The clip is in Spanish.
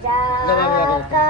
No, no, no,